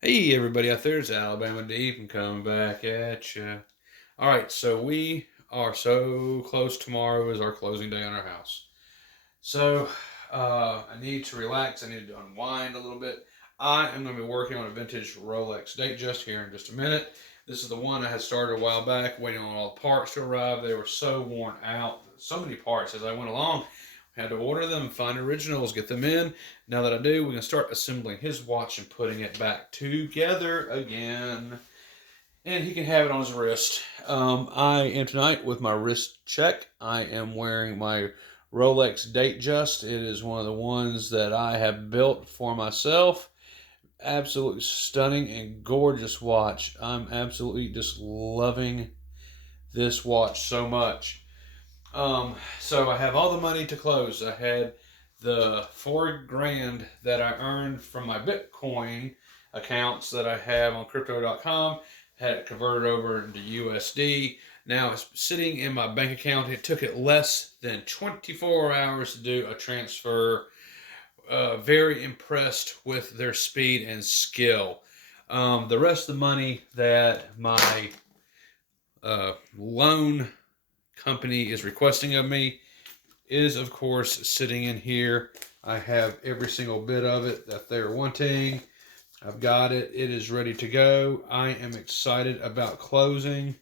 Hey everybody out there, it's Alabama Deep and coming back at you. All right, so we are so close. Tomorrow is our closing day on our house. So I need to relax. I need to unwind a little bit. I am going to be working on a vintage Rolex date just here in just a minute. This is the one I had started a while back, waiting on all the parts to arrive. They were so worn out, so many parts as I went along. Had to order them, find originals, get them in. Now that I do, we can start assembling his watch and putting it back together again. And he can have it on his wrist. I am tonight with my wrist check. I am wearing my Rolex Datejust. It is one of the ones that I have built for myself. Absolutely stunning and gorgeous watch. I'm absolutely just loving this watch so much. So I have all the money to close. I had the 4 grand that I earned from my Bitcoin accounts that I have on crypto.com, had it converted over into USD. Now it's sitting in my bank account. It took it less than 24 hours to do a transfer. Very impressed with their speed and skill. The rest of the money that my loan company is requesting of me is, of course, sitting in here. I have every single bit of it that they're wanting. I've got it. It is ready to go. I am excited about closing.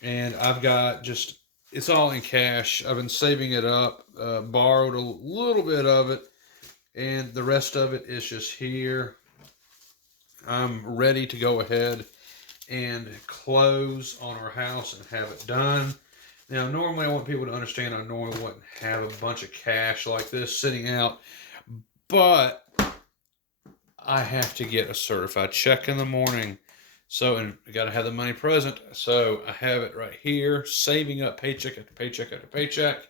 And I've got just, it's all in cash. I've been saving it up, borrowed a little bit of it, and the rest of it is just here. I'm ready to go ahead and close on our house and have it done. Now, normally I want people to understand I normally wouldn't have a bunch of cash like this sitting out, but I have to get a certified check in the morning. So, and I got to have the money present. So I have it right here, saving up paycheck after paycheck after paycheck.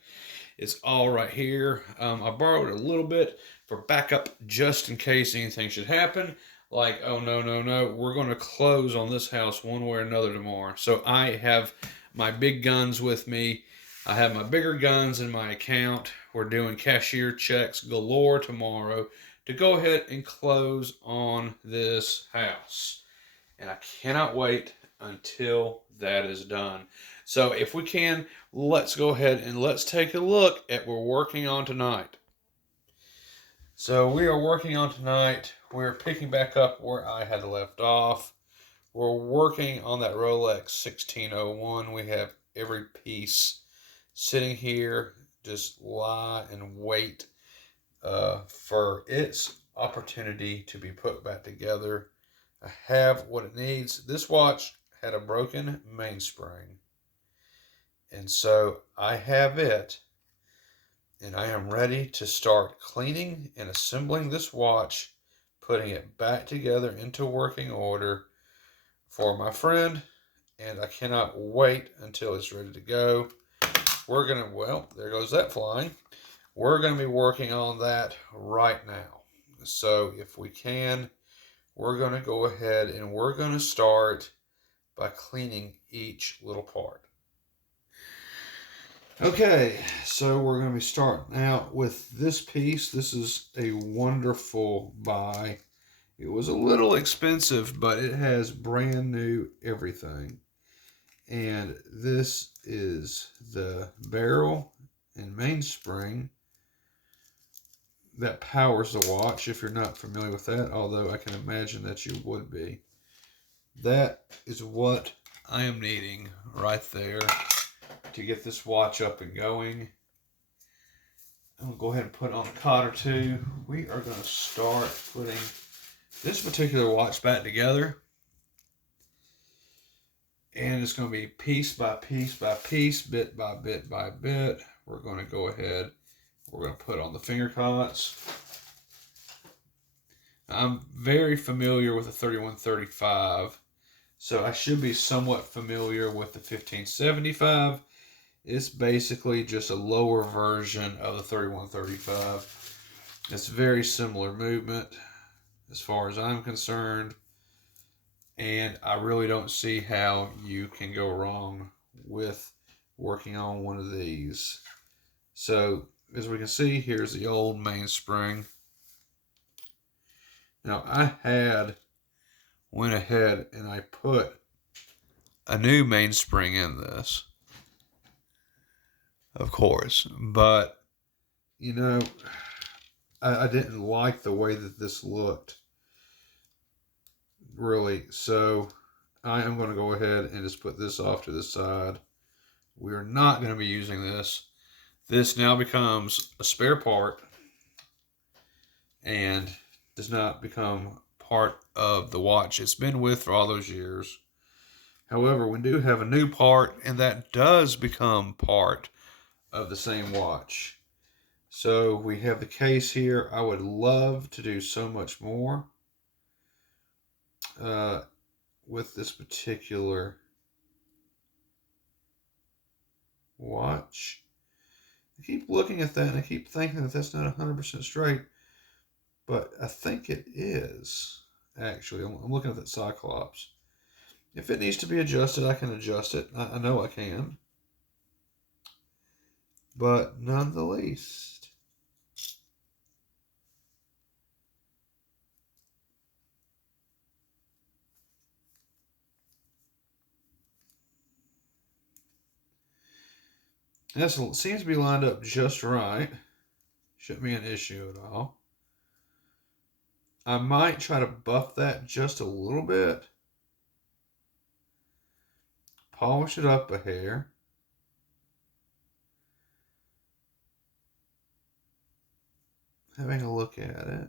It's all right here. I borrowed a little bit for backup just in case anything should happen. Like, oh no, no, no, we're going to close on this house one way or another tomorrow. So I have my big guns with me. I have my bigger guns in my account. We're doing cashier checks galore tomorrow to go ahead and close on this house. And I cannot wait until that is done. So if we can, let's go ahead and let's take a look at what we're working on tonight. So we are working on tonight. We're picking back up where I had left off. We're working on that Rolex 1601. We have every piece sitting here, just lie and wait for its opportunity to be put back together. I have what it needs. This watch had a broken mainspring, and so I have it, and I am ready to start cleaning and assembling this watch, putting it back together into working order for my friend, and I cannot wait until it's ready to go. We're going to, well, there goes that flying. We're going to be working on that right now. So if we can, we're going to go ahead and we're going to start by cleaning each little part. Okay, so we're going to be starting out with this piece. This is a wonderful buy. It was a little expensive, but it has brand new everything. And this is the barrel and mainspring that powers the watch, if you're not familiar with that, although I can imagine that you would be. That is what I am needing right there to get this watch up and going. I'm going to go ahead and put on a cot or two. We are going to start putting this particular watch back together. And it's going to be piece by piece by piece, bit by bit by bit. We're going to go ahead. We're going to put on the finger cots. I'm very familiar with the 3135, so I should be somewhat familiar with the 1575. It's basically just a lower version of the 3135. It's very similar movement as far as I'm concerned, and I really don't see how you can go wrong with working on one of these. So as we can see, here's the old mainspring. Now I had went ahead and I put a new mainspring in this, of course. But, you know, I didn't like the way that this looked, really. So I am going to go ahead and just put this off to the side. We are not going to be using this. This now becomes a spare part and does not become part of the watch it's been with for all those years. However, we do have a new part, and that does become part of the same watch. So we have the case here. I would love to do so much more with this particular watch. I keep looking at that and I keep thinking that that's not 100% straight, but I think it is. Actually, I'm looking at that Cyclops. If it needs to be adjusted, I can adjust it. I know I can. But none the least. This seems to be lined up just right. Shouldn't be an issue at all. I might try to buff that just a little bit. Polish it up a hair. Having a look at it.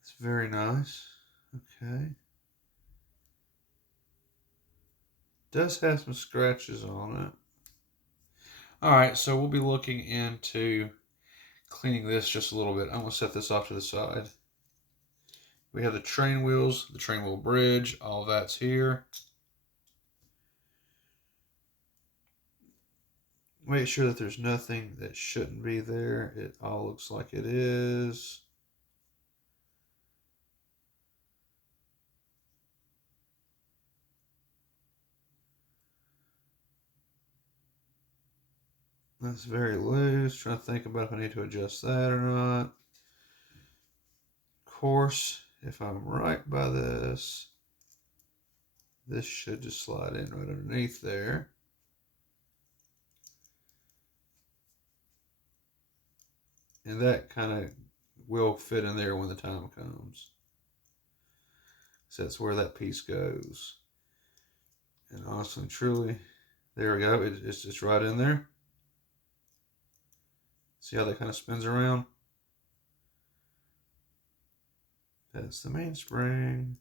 It's very nice. Okay. Does have some scratches on it. Alright, so we'll be looking into cleaning this just a little bit. I'm going to set this off to the side. We have the train wheels, the train wheel bridge, all that's here. Make sure that there's nothing that shouldn't be there. It all looks like it is. That's very loose. Trying to think about if I need to adjust that or not. Of course, if I'm right by this, this should just slide in right underneath there. And that kind of will fit in there when the time comes. So that's where that piece goes. And honestly and truly, there we go. It's just right in there. See how that kind of spins around? That's the mainspring.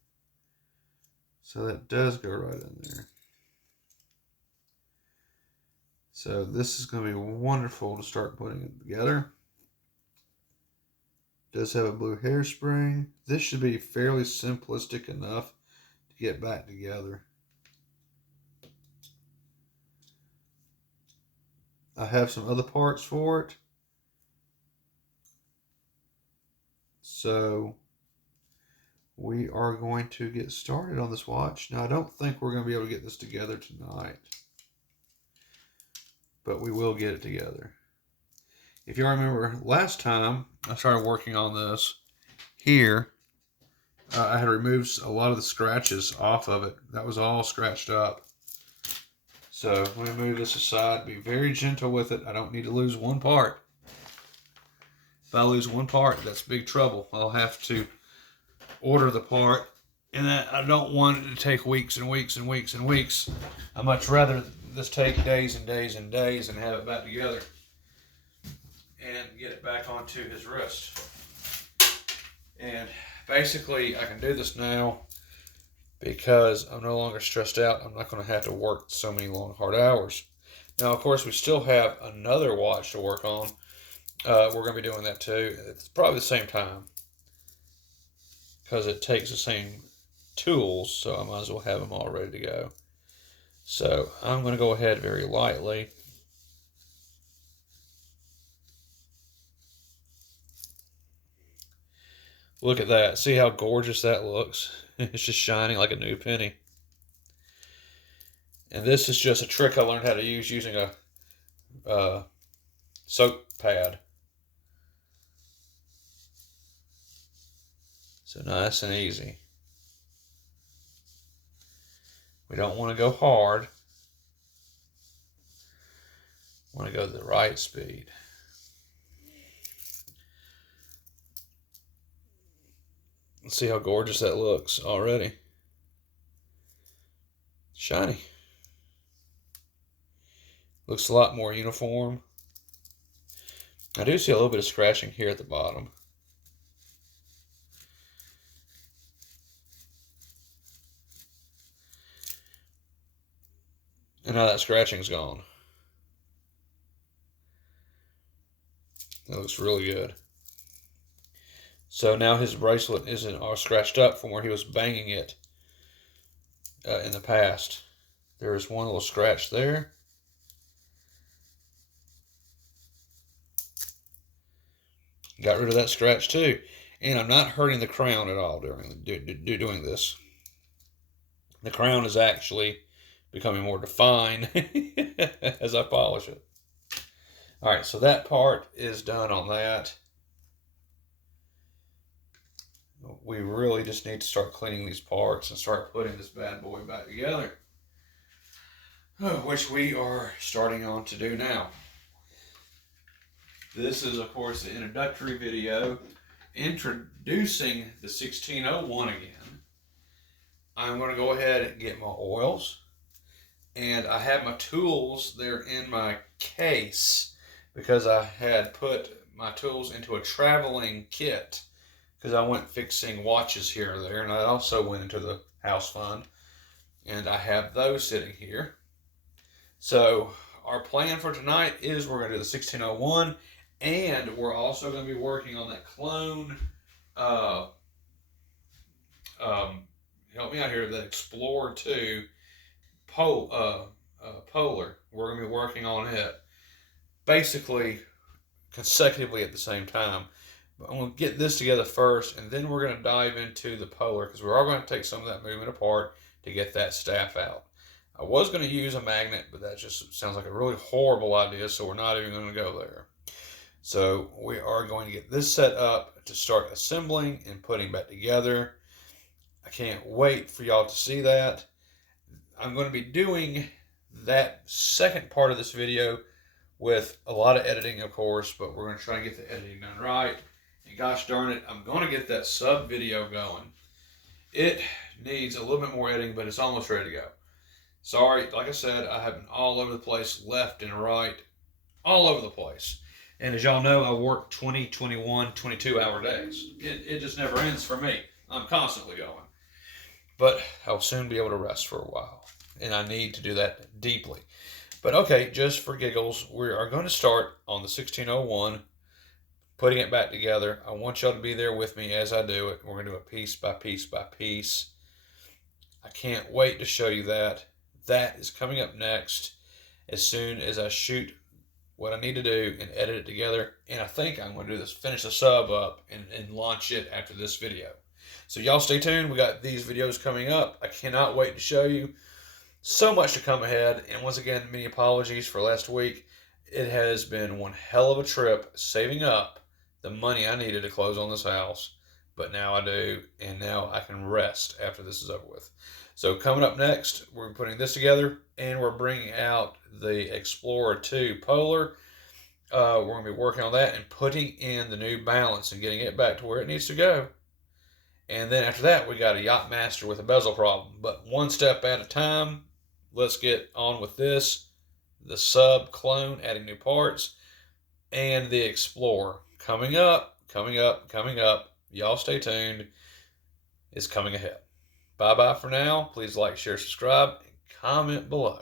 So that does go right in there. So this is going to be wonderful to start putting it together. It does have a blue hairspring. This should be fairly simplistic enough to get back together. I have some other parts for it. So we are going to get started on this watch. Now, I don't think we're going to be able to get this together tonight, but we will get it together. If you remember last time I started working on this here, I had removed a lot of the scratches off of it. That was all scratched up. So let me move this aside. Be very gentle with it. I don't need to lose one part. If I lose one part, that's big trouble. I'll have to order the part, and I don't want it to take weeks and weeks and weeks and weeks. I'd much rather this take days and days and days and have it back together and get it back onto his wrist. And basically, I can do this now because I'm no longer stressed out. I'm not going to have to work so many long, hard hours. Now, of course, we still have another watch to work on. We're going to be doing that too. It's probably the same time because it takes the same tools, so I might as well have them all ready to go. So I'm going to go ahead very lightly. Look at that. See how gorgeous that looks? It's just shining like a new penny. And this is just a trick I learned how to use using a soap pad. So nice and easy. We don't want to go hard. We want to go to the right speed. Let's see how gorgeous that looks already. Shiny. Looks a lot more uniform. I do see a little bit of scratching here at the bottom. And now that scratching's gone. That looks really good. So now his bracelet isn't all scratched up from where he was banging it in the past. There is one little scratch there. Got rid of that scratch too. And I'm not hurting the crown at all during doing this. The crown is actually becoming more defined as I polish it. All right, so that part is done on that. We really just need to start cleaning these parts and start putting this bad boy back together, which we are starting on to do now. This is, of course, the introductory video introducing the 1601 again. I'm going to go ahead and get my oils, and I have my tools. They're in my case because I had put my tools into a traveling kit because I went fixing watches here or there, and I also went into the house fund, and I have those sitting here. So our plan for tonight is we're going to do the 1601, and we're also going to be working on that clone, help me out here, the Explorer 2 Polar. We're going to be working on it basically consecutively at the same time. But I'm going to get this together first, and then we're going to dive into the Polar, because we're all going to take some of that movement apart to get that staff out. I was going to use a magnet, but that just sounds like a really horrible idea, so we're not even going to go there. So we are going to get this set up to start assembling and putting back together. I can't wait for y'all to see that. I'm going to be doing that second part of this video with a lot of editing, of course, but we're going to try and get the editing done right. And gosh darn it, I'm going to get that sub video going. It needs a little bit more editing, but it's almost ready to go. Sorry, like I said, I have been all over the place, left and right, all over the place. And as y'all know, I work 20, 21, 22-hour days. It just never ends for me. I'm constantly going. But I'll soon be able to rest for a while. And I need to do that deeply. But okay, just for giggles, we are going to start on the 1601, putting it back together. I want y'all to be there with me as I do it. We're going to do it piece by piece by piece. I can't wait to show you that. That is coming up next as soon as I shoot what I need to do and edit it together. And I think I'm going to do this, finish the sub up and launch it after this video. So y'all stay tuned. We got these videos coming up. I cannot wait to show you. So much to come ahead. And once again, many apologies for last week. It has been one hell of a trip saving up the money I needed to close on this house. But now I do. And now I can rest after this is over with. So coming up next, we're putting this together, and we're bringing out the Explorer 2 Polar. We're going to be working on that and putting in the new balance and getting it back to where it needs to go. And then after that, we got a Yachtmaster with a bezel problem. But one step at a time, let's get on with this. The sub clone, adding new parts, and the Explorer. Coming up, coming up, coming up. Y'all stay tuned. It's coming ahead. Bye-bye for now. Please like, share, subscribe, and comment below.